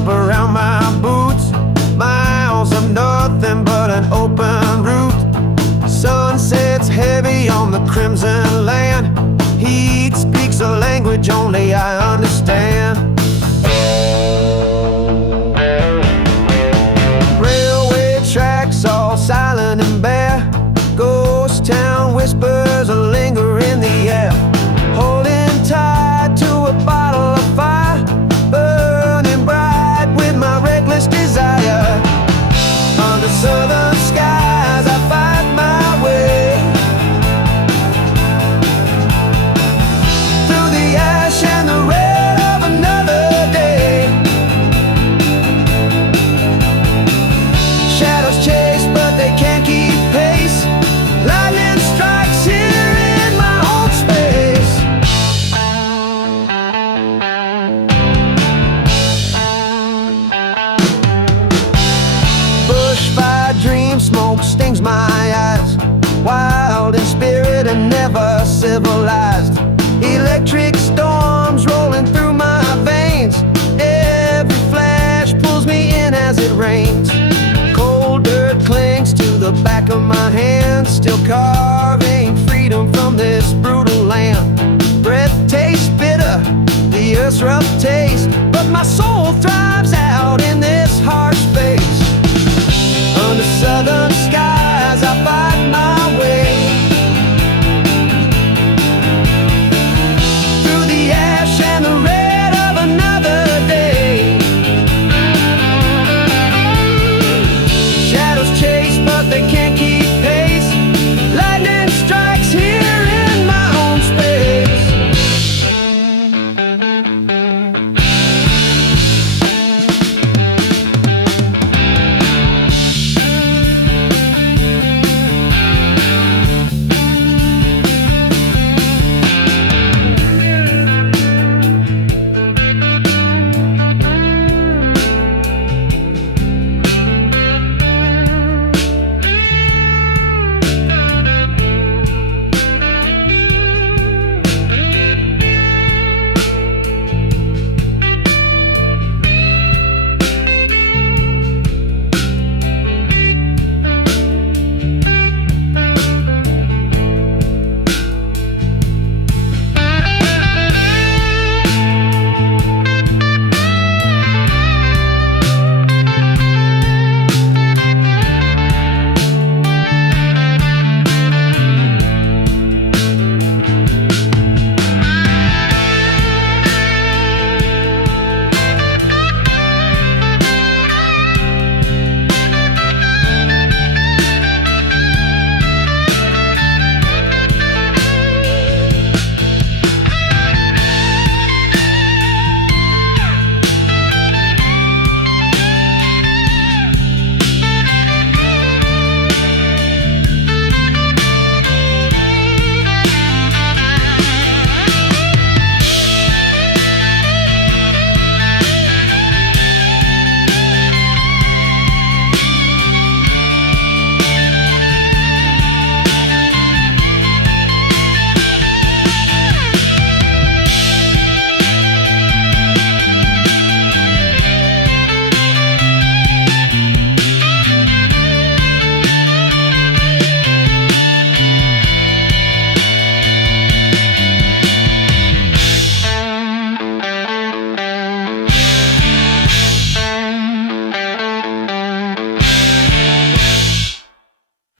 jump around my boots. Miles of nothing but an open route. Sun sets heavy on the crimson land. Heat speaks a language only I understand. Railway tracks all silent and bare. Ghost town whispers linger in the air. Holding tight to a bottle of fire, burning bright with my reckless desire. Under southern skies I fight my way through the ash and the red of another day. Shadows chase but they can't keep pace. Lightning strikes here in my own space. Bushfire dream smoke stings my eyes. Wild in spirit and never civilized. Electric storms rolling through my veins. Every flash pulls me in as it rains. Cold dirt clings to the back of my hand, still carving freedom from this brutal land. Breath tastes bitter, the earth's rough taste, but my soul thrives